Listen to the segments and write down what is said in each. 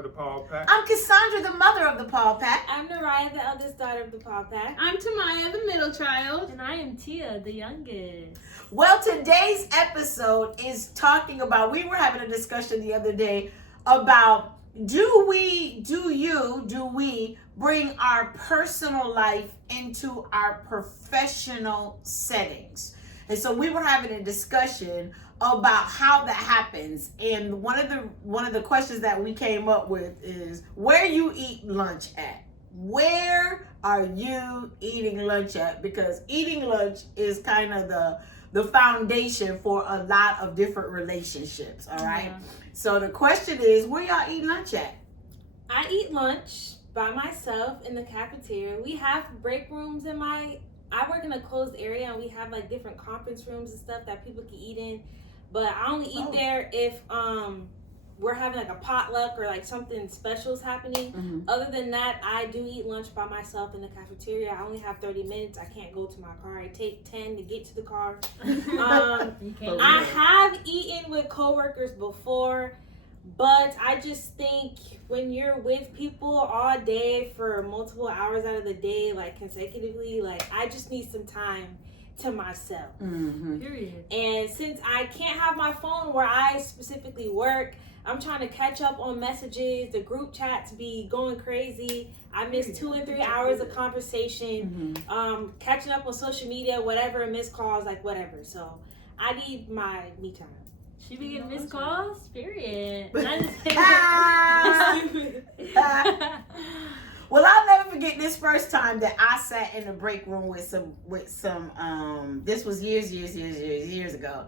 of the Paul Pack. I'm Cassandra, the mother of the Paul Pack. I'm Naraya, the eldest daughter of the Paul Pack. I'm Tamaya, the middle child. And I am Tia, the youngest. Well, today's episode is talking about, we were having a discussion the other day about do we bring our personal life into our professional settings? And so we were having a discussion about how that happens. And one of the questions that we came up with is, where you eat lunch at? Where are you eating lunch at? Because eating lunch is kind of the foundation for a lot of different relationships, all right? Yeah. So the question is, where y'all eat lunch at? I eat lunch by myself in the cafeteria. We have break rooms I work in a closed area, and we have like different conference rooms and stuff that people can eat in. But I only eat there if we're having like a potluck or like something special is happening. Mm-hmm. Other than that, I do eat lunch by myself in the cafeteria. I only have 30 minutes. I can't go to my car. I take 10 to get to the car. I have eaten with coworkers before, but I just think when you're with people all day for multiple hours out of the day, like consecutively, like I just need some time to myself. Mm-hmm. Period. And since I can't have my phone where I specifically work, I'm trying to catch up on messages. The group chats be going crazy. I miss 2 and 3 hours of conversation, catching up on social media, whatever, missed calls, like whatever. So I need my me time. She be getting missed calls? Period. Well, I'll never forget this first time that I sat in the break room with some this was years ago.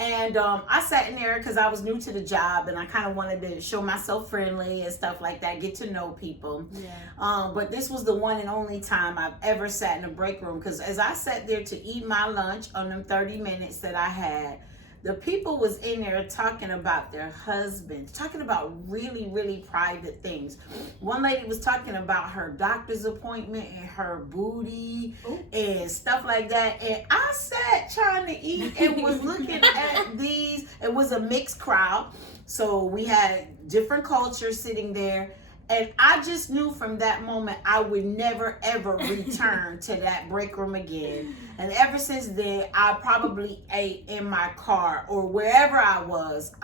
And I sat in there because I was new to the job and I kind of wanted to show myself friendly and stuff like that, get to know people. Yeah. But this was the one and only time I've ever sat in a break room, because as I sat there to eat my lunch on them 30 minutes that I had, the people was in there talking about their husbands, talking about really, really private things. One lady was talking about her doctor's appointment and her booty and stuff like that. And I sat trying to eat and was looking at these. It was a mixed crowd. So we had different cultures sitting there. And I just knew from that moment I would never, ever return to that break room again. And ever since then, I probably ate in my car or wherever I was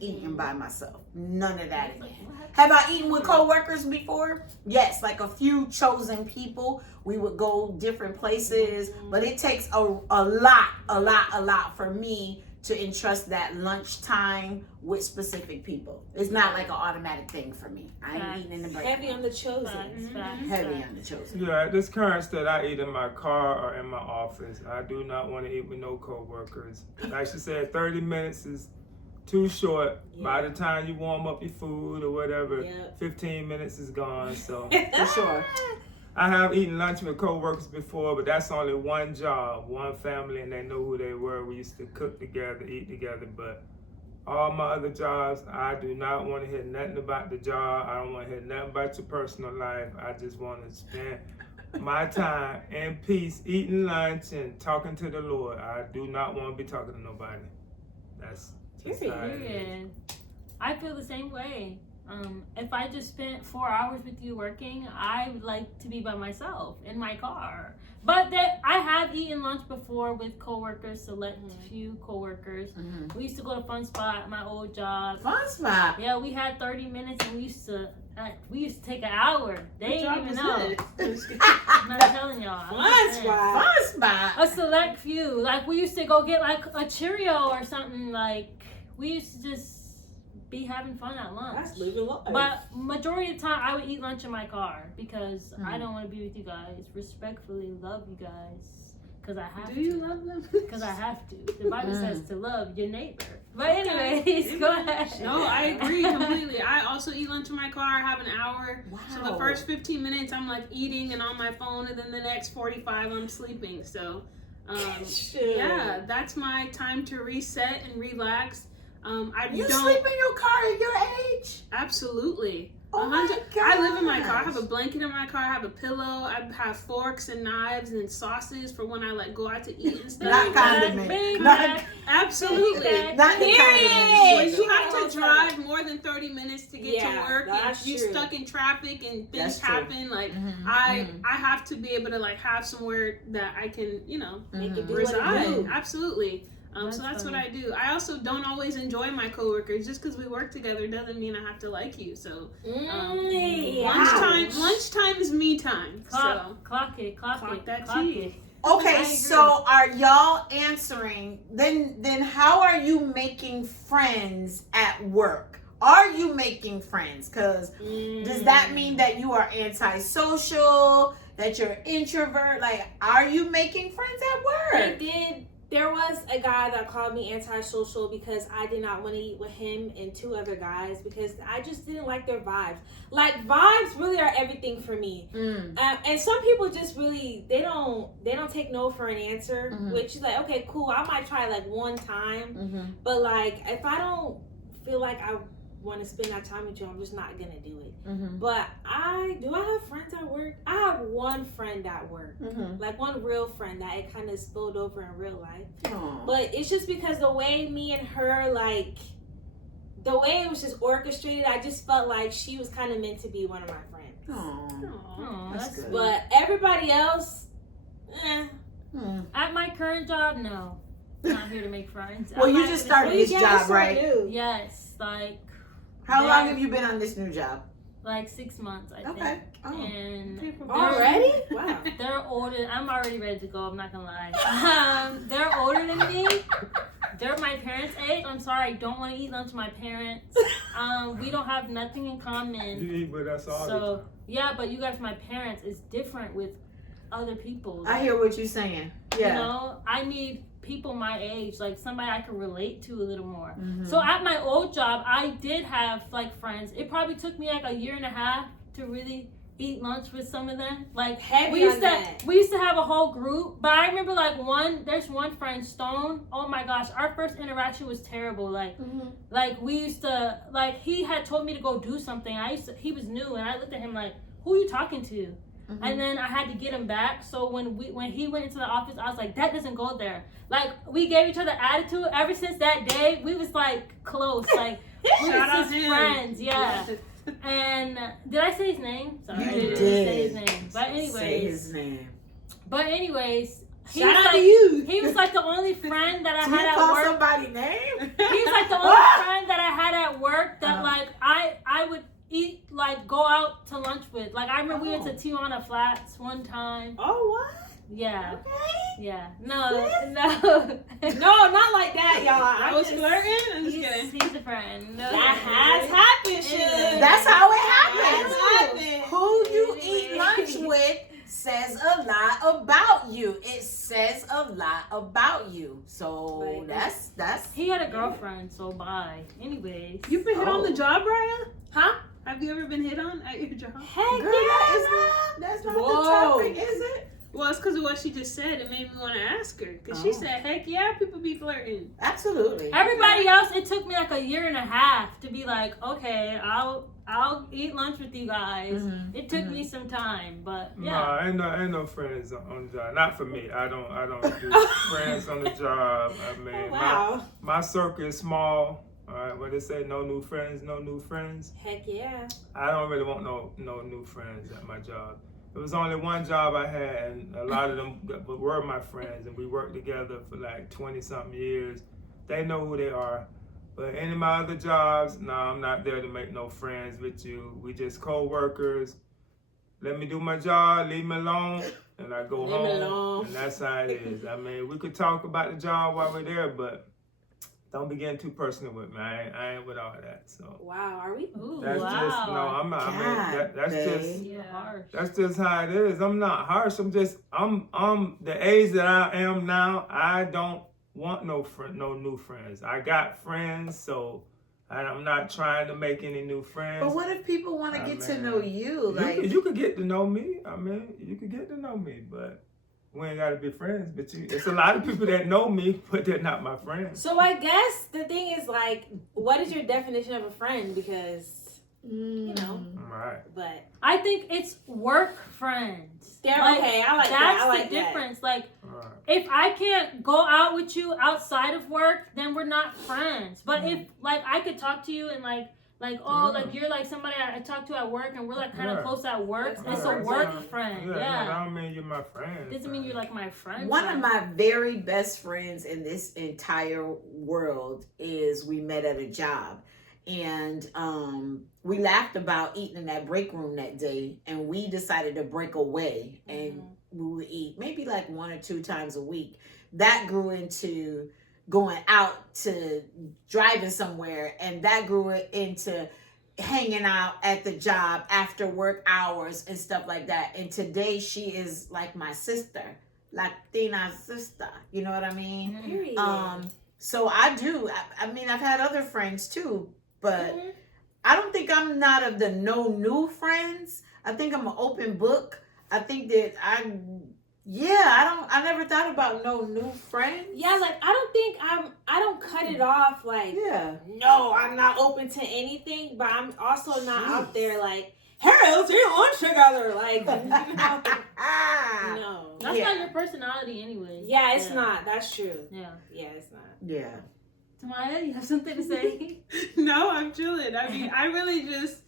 eating by myself. None of that again. Have I eaten with coworkers before? Yes, like a few chosen people. We would go different places. But it takes a lot for me to entrust that lunchtime with specific people. It's not like an automatic thing for me. I ain't eating in the break. Heavy on the chosen. Heavy on the chosen. Yeah, at this current state, I eat in my car or in my office. I do not want to eat with no coworkers. Like she said, 30 minutes is too short. Yeah. By the time you warm up your food or whatever, 15 minutes is gone. So for sure. I have eaten lunch with coworkers before, but that's only one job, one family, and they know who they were. We used to cook together, eat together, but all my other jobs, I do not want to hear nothing about the job. I don't want to hear nothing about your personal life. I just want to spend my time in peace, eating lunch and talking to the Lord. I do not want to be talking to nobody. That's just how it is. I feel the same way. If I just spent 4 hours with you working, I would like to be by myself in my car. But I have eaten lunch before with coworkers, select few coworkers. We used to go to Fun Spot at my old job. Fun Spot? Yeah, we had 30 minutes and we used to take an hour. They didn't even know. I'm not telling y'all. Fun Spot. A select few. Like we used to go get like a Cheerio or something. Like we used to just be having fun at lunch. That's living life. But majority of the time I would eat lunch in my car because I don't want to be with you guys. Respectfully love you guys because I have to. Do you love them? Because I have to. The Bible says to love your neighbor. But anyways, go ahead. No, I agree completely. I also eat lunch in my car. I have an hour. Wow. So the first 15 minutes I'm like eating and on my phone, and then the next 45 I'm sleeping. So yeah, that's my time to reset and relax. You sleep in your car at your age? Absolutely. Oh my 100. I live in my car. I gosh. have a blanket in my car. I have a pillow. I have forks and knives and sauces for when I like go out to eat and stuff. Not condiment. Big Not- Mac. Absolutely. Not the Period. condiment. When you have to drive more than 30 minutes to get Yeah, to work, and that's you true. stuck in traffic and That's things true. happen, like Mhm, I have to be able to like have somewhere that I can, Make it mhm. do what it reside. do. Absolutely. That's So that's what funny. I do. I also don't always enjoy my coworkers. Just because we work together doesn't mean I have to like you. So Yeah. lunchtime is me time. Clock it. Clock that Clock tea. it. I Okay, agree. so are y'all answering? Then how are you making friends at work? Are you making friends? Because does that mean that you are antisocial? That you're an introvert? Like, are you making friends at They work? did. There was a guy that called me antisocial because I did not want to eat with him and two other guys because I just didn't like their vibes. Like vibes really are everything for me. And some people just really they don't take no for an answer. Mhm. Which is like, okay, cool. I might try like one time, Mm-hmm. but like if I don't feel like I want to spend that time with you, I'm just not gonna do it. Mm-hmm. But I have friends at work. I have one friend at work. Mm-hmm. Like one real friend that it kind of spilled over in real life. But But it's just because the way me and her, like, the way it was just orchestrated, I just felt like she was kind of meant to be one of my friends. Aw, That's that's good. good. But everybody else, At my current job, no. I'm not here to make friends. Well, I'm you not just gonna started say- this job, right? Yes, like How Yeah. long have you been on this new job? like 6 months, I Okay. think. Oh. And Already? Wow. they're older. I'm already ready to go. I'm not gonna lie. They're older than me. They're my parents' age. I'm sorry. I don't want to eat lunch with my parents. We don't have nothing in common. You eat with us all the So yeah, but you guys, my parents, is different with other people. I hear what you're saying. Yeah. You know, I need people my age, like somebody I can relate to a little more. Mhm. So at my old job, I did have like friends. It probably took me like a year and a half to really eat lunch with some of them. Like Heavy we used on to that. have a whole group, but I remember like there's one friend, Stone. Oh my gosh, our first interaction was terrible. Like we used to like he had told me to go do something. He was new and I looked at him like, who are you talking to? Mm-hmm. And then I had to get him back. So when he went into the office, I was like, that doesn't go there. Like we gave each other attitude. Ever since that day, we was like close. Like we Shout out was to just him. friends. Yeah. And did I say his name? Sorry, You I didn't did. say his name. But Say his name. he Shout was out like, to you. he was like the only friend that I Do had you at call work. somebody name? He was like the only friend that I had at work that like I would eat like go out to lunch with. Like I remember we went to Tijuana Flats one time. Oh, what? Yeah, Okay. yeah. No. No, not like that, y'all. I was just- flirting. I'm just He's, kidding. he's a friend. No, That has happened, shit. That's how it That's happens. happened. Who you eat lunch with says a lot about you. It says a lot about you. So Right. that's He had a girlfriend, so bye. Anyways. You've been hit on the Oh. job, Raya? Huh? Have you ever been hit on at your job? Heck girl, yeah. that's not Whoa. the topic, is it? Well, it's because of what she just said. It made me want to ask her. Because she Oh. said, heck yeah, people be flirting. Absolutely. Everybody else, it took me like a year and a half to be like, okay, I'll eat lunch with you guys. Mhm, It took me some time, but yeah. No, ain't no friends on the job. Not for me. I don't do friends on the job. I mean, Wow. my circle is small. All right, what they say, no new friends, no new friends. Heck yeah. I don't really want no new friends at my job. It was only one job I had, and a lot of them were my friends, and we worked together for like 20-something years. They know who they are. But any of my other jobs, no, I'm not there to make no friends with you. We just co-workers. Let me do my job, leave me alone, and I go Leave me home. alone. And that's how it is. I mean, we could talk about the job while we're there, but don't be getting too personal with me. I ain't with all that. So Wow. Are we? Ooh, that's wow. just no. I'm not. I mean, that's God, just. babe. You're harsh. That's just how it is. I'm not harsh. I'm the age that I am now. I don't want no new friends. I got friends, so I'm not trying to make any new friends. But what if people want to I get to mean, know you? Like you could get to know me. I mean, you could get to know me, but we ain't gotta be friends. But it's a lot of people that know me, but they're not my friends. So I guess the thing is like, what is your definition of a friend? Because you know. Right. But I think it's work friends. they're Like, okay. I like that's that. I like the that. difference. Like, Right. if I can't go out with you outside of work, then we're not friends. But if like I could talk to you and like like you're like somebody I talk to at work and we're like kind of close at work, That's it's my a friend. work friend. No, Yeah. I don't mean you're my friend. Doesn't mean you're like my friend. One of my very best friends in this entire world is we met at a job. And we laughed about eating in that break room that day, and we decided to break away and we would eat maybe like 1 or 2 times a week. That grew into going out to driving somewhere, and that grew into hanging out at the job after work hours and stuff like that. And today she is like my sister, Latina sister. You know what I mean? Period. So I do. I mean, I've had other friends too, but Mhm. I don't think I'm not of the no new friends. I think I'm an open book. I think that I never thought about no new friends. Yeah, like I don't cut it off like Yeah. no, I'm not open to anything, but I'm also not out there like, hey, let's eat lunch together. Like, no. That's Yeah. not your personality anyway. Yeah, it's not. That's true. Yeah. Yeah, it's not. Yeah. Tamaya, you have something to say? No, I'm chilling. I mean, I really just,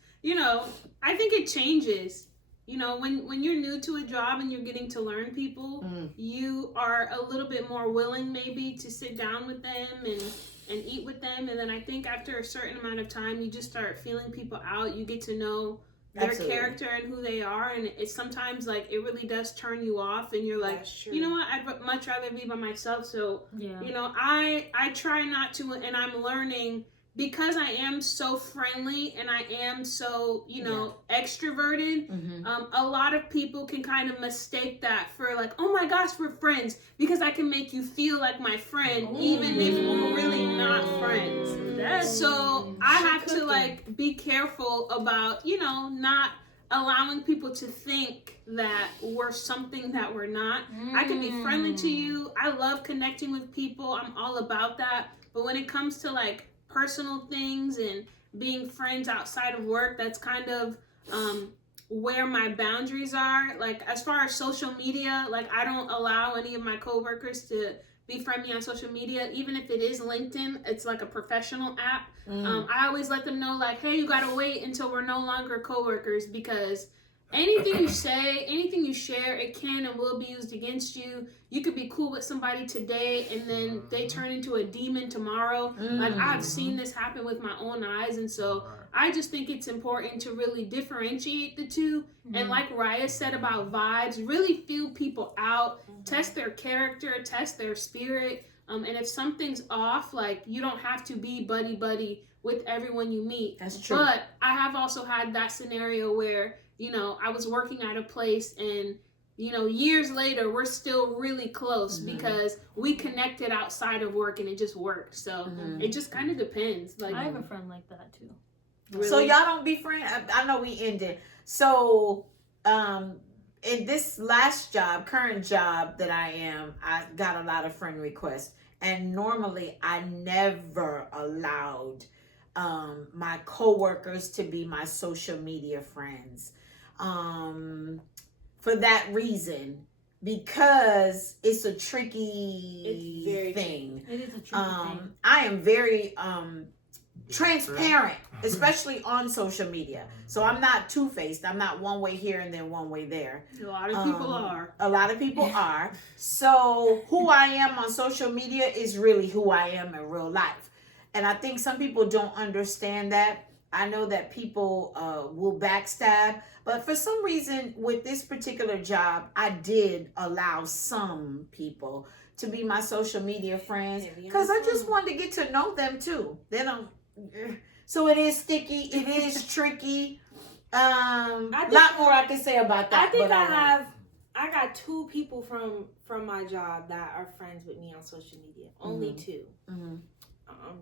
I think it changes. When you're new to a job and you're getting to learn people, you are a little bit more willing maybe to sit down with them and eat with them. And then I think after a certain amount of time, you just start feeling people out. You get to know their Absolutely. character and who they are. And it's sometimes like it really does turn you off. And you're like, That's true. you know what? I'd much rather be by myself. So Yeah. I try not to, and I'm learning because I am so friendly and I am so, extroverted. A lot of people can kind of mistake that for like, oh my gosh, we're friends, because I can make you feel like my friend, even if we're really not friends. So I have to like be careful about, not allowing people to think that we're something that we're not. I can be friendly to you. I love connecting with people. I'm all about that. But when it comes to like personal things and being friends outside of work, that's kind of where my boundaries are. Like as far as social media, like I don't allow any of my coworkers to be friendly on social media, even if it is LinkedIn. It's like a professional app. I always let them know like, hey, you gotta wait until we're no longer coworkers, because anything you say, anything you share, it can and will be used against you. You could be cool with somebody today and then they turn into a demon tomorrow. Like I've seen this happen with my own eyes. And so I just think it's important to really differentiate the two. And like Raya said about vibes, really feel people out, test their character, test their spirit. And if something's off, like you don't have to be buddy with everyone you meet. That's true. But I have also had that scenario where, I was working at a place and, years later, we're still really close because we connected outside of work and it just worked. So it just kind of depends. Like I have a friend like that too. Really? So y'all don't be friends. I know we ended. So in this last job, current job that I got a lot of friend requests. And normally I never allowed my coworkers to be my social media friends. For that reason, because it's a tricky thing. It is a tricky thing. I am very transparent, especially on social media. So I'm not two-faced. I'm not one way here and then one way there. A lot of people are. A lot of people are. So who I am on social media is really who I am in real life. And I think some people don't understand that. I know that people will backstab, but for some reason with this particular job, I did allow some people to be my social media friends because I just wanted to get to know them too. So it is sticky. It is tricky. A lot more I can say about that. I think I got 2 people from my job that are friends with me on social media. Only 2.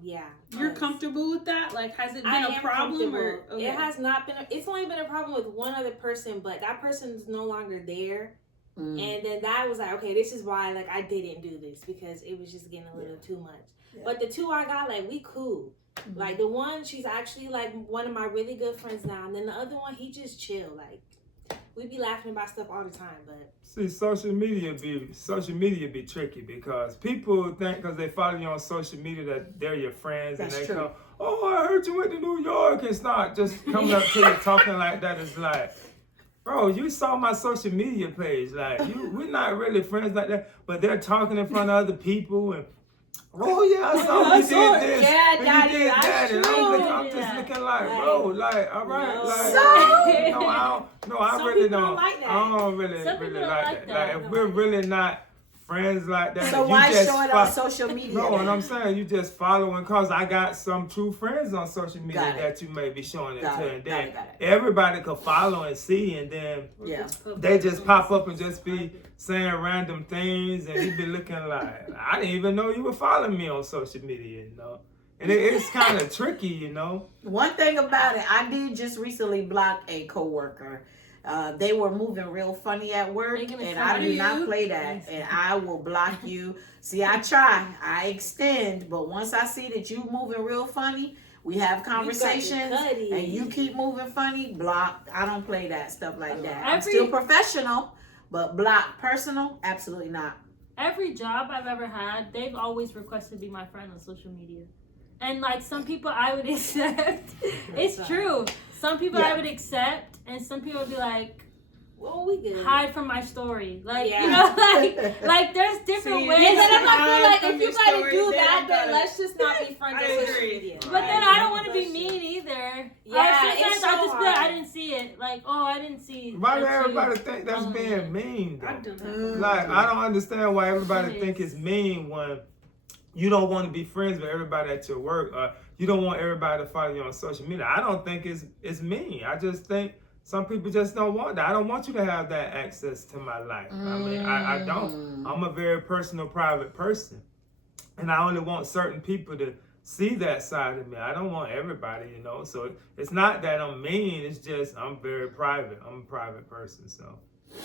Yeah. You're comfortable with that? Like, has it been a problem? Or It has not been. It's only been a problem with one other person, but that person is no longer there. And then that was like, okay, this is why like I didn't do this, because it was just getting a little too much. Yeah. But the two I got, like, we cool. Like the one, she's actually like one of my really good friends now, and then the other one, he just chill. Like we be laughing about stuff all the time, but See, social media be tricky because people think because they follow you on social media that they're your friends. That's and they true. come, oh, I heard you went to New York. It's not just coming up to you talking like that. It's like, bro, you saw my social media page. Like, we're not really friends like that. But they're talking in front of other people and, oh yeah, I saw you did this. Yeah, and Daddy, you did that's that. And true. I'm just looking like, bro, like, all right, No. like, no, I Some really people don't. don't like that. I don't really, Some really people like like that. that. Like, if we're really not friends like that, So you why just show it on social media? No, then? and I'm saying you just following because I got some true friends on social media Got it. that you may be showing it Got to, it, and got then it, got it. everybody could follow and see, and then Yeah. they just pop up and just be saying random things, and you be looking like, I didn't even know you were following me on social media, you know. And it's kind of tricky, you know. One thing about it, I did just recently block a coworker. They were moving real funny at work, Making it and fun I of do not you? play that. And I will block you. See, I try, I extend, but once I see that you moving real funny, we have conversations, cutty. and you keep moving funny, block. I don't play that stuff like that. I'm Every- still professional, but block personal, absolutely not. Every job I've ever had, they've always requested to be my friend on social media. And like some people I would accept. It's true. Some people I Yeah. would accept, and some people would be like, well, we good. hide from my story. Like, Yeah. you know, like there's different See, ways. And then Yes, I feel like from if you your gotta story, do then that, I then gotta- let's just not be friends I on social agree. media. But then I don't want to be mean either. Yeah, Sometimes it's so I just be like, I hard. didn't see it. Like, oh, I didn't see. Why do that you- everybody think that's being mean, though? I've done that. Mm. Like, I don't understand why everybody It think is. it's mean when you don't want to be friends with everybody at your work, or you don't want everybody to follow you on social media. I don't think it's mean. I just think some people just don't want that. I don't want you to have that access to my life. I mean, I don't. I'm a very personal, private person, and I only want certain people to see that side of me. I don't want everybody, you know. So it's not that I'm mean. It's just I'm very private. I'm a private person. So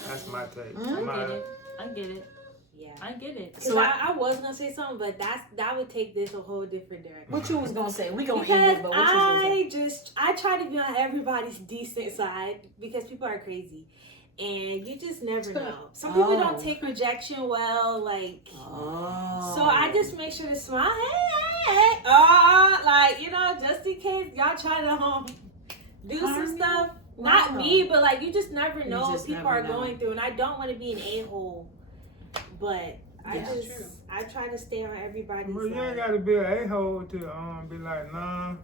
that's my take. I get it. Yeah. I get it. So I was gonna say something, but that would take this a whole different direction. What you was gonna say? We gonna Because end it, but what you was gonna say? I try to be on everybody's decent side because people are crazy, and you just never know. Some people Oh. don't take rejection well, like. Oh. So I just make sure to smile, hey, like, you know, just in case y'all try to do Harm some you? stuff. Not Wow. me, but like you just never know what just people never are know. going through, and I don't want to be an a-hole. But Yeah. I try to stay on everybody's Well, you side. ain't got to be an a-hole to be like, nah.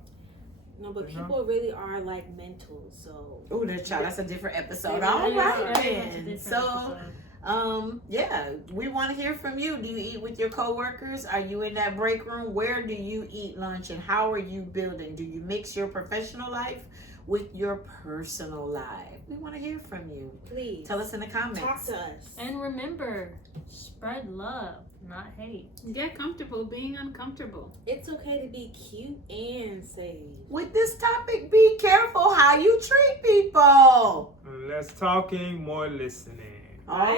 No, but You know? people really are like mental, so. Ooh, that's a different episode. Yeah, All it is right, Very much a then. different So, episode. yeah, we want to hear from you. Do you eat with your coworkers? Are you in that break room? Where do you eat lunch, and how are you building? Do you mix your professional life with your personal life? We want to hear from you. Please Tell us in the comments. talk to us. And remember, spread love, not hate. Get comfortable being uncomfortable. It's okay to be cute and safe. With this topic, be careful how you treat people. Less talking, more listening. All right.